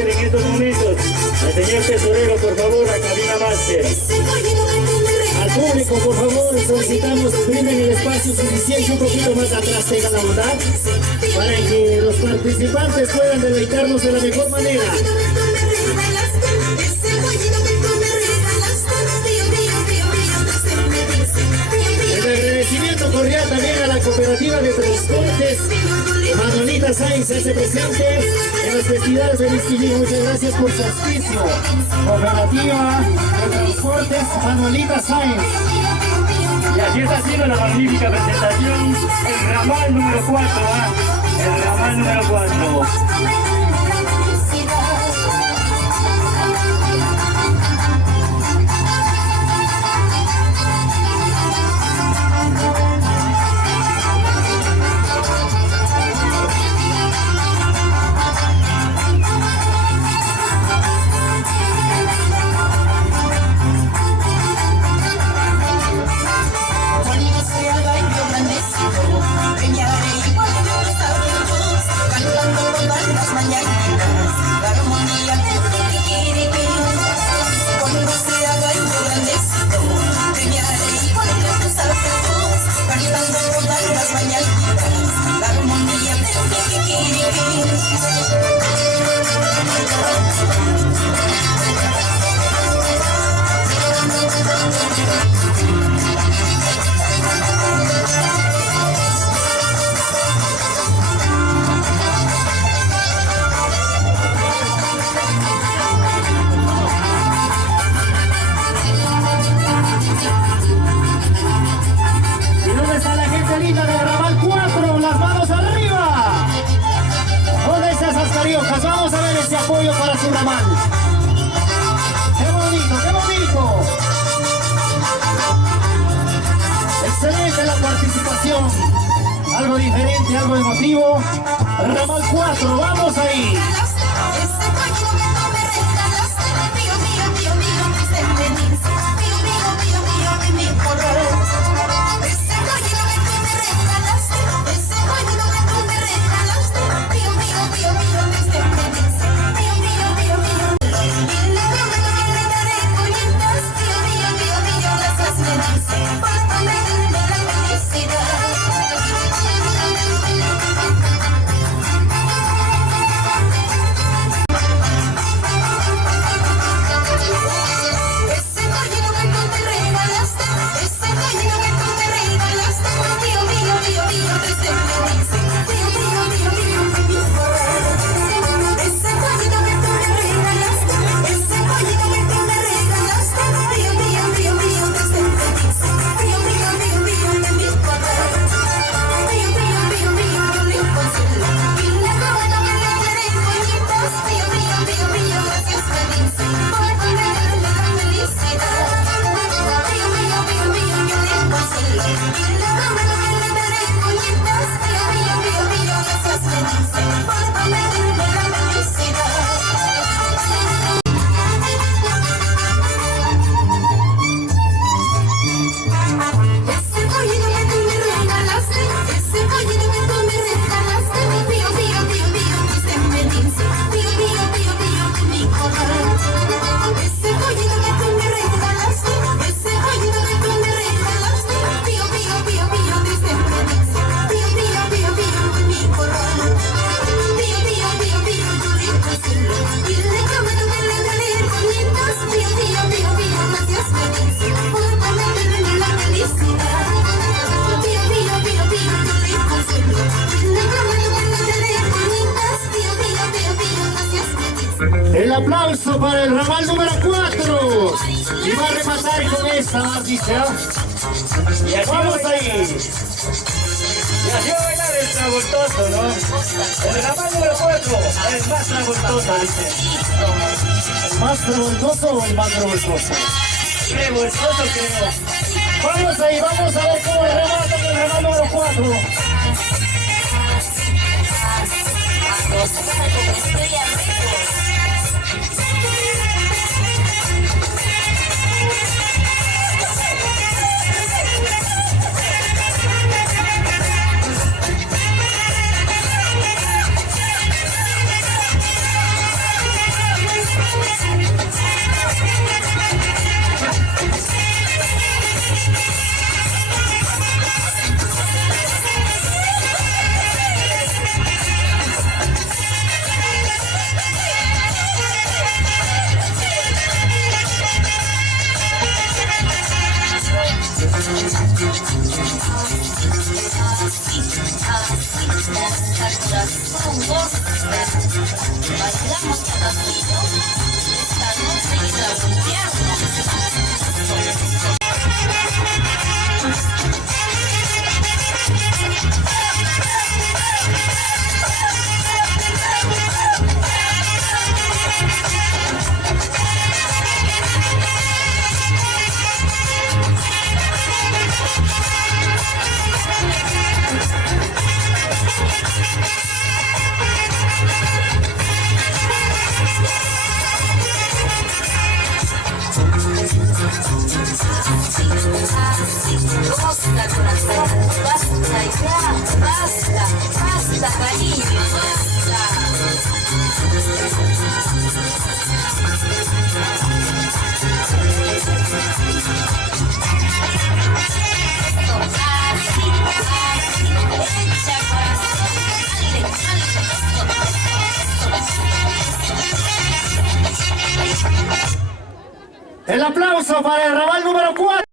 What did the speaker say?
máster en estos momentos. Al señor tesorero, por favor, a cabina máster. Al público, por favor, solicitamos brinden el espacio suficiente, un poquito más atrás, tengan la bondad, para que los participantes puedan deleitarnos de la mejor manera. El agradecimiento cordial también a la cooperativa de transportes Manolita Sainz se hace presente en las festividades de Misquillín. Muchas gracias por su auspicio. Cooperativa de transportes Manolita Sainz. Y así está haciendo la magnífica presentación el ramal número 4, el ramal número 4. Vamos a ver ese apoyo para su ramal. ¡Qué bonito, qué bonito! Excelente la participación. Algo diferente, algo emotivo. Ramal 4, vamos ahí. El aplauso para el ramal número 4. Y va a rematar con esta, dice. Y así vamos ahí. Y así va a bailar el travoltoso, ¿no? El ramal número 4, el más travoltoso, dice. ¿El más travoltoso o el más revoltoso? Revoltoso creo. Vamos ahí, vamos a ver cómo rematan el ramal número 4. Bailamos pasito, esta noche y la volteamos. Basta corazón, basta ya, basta, basta cariño, basta. Echa corazón, dale, El aplauso para el Raval número 4.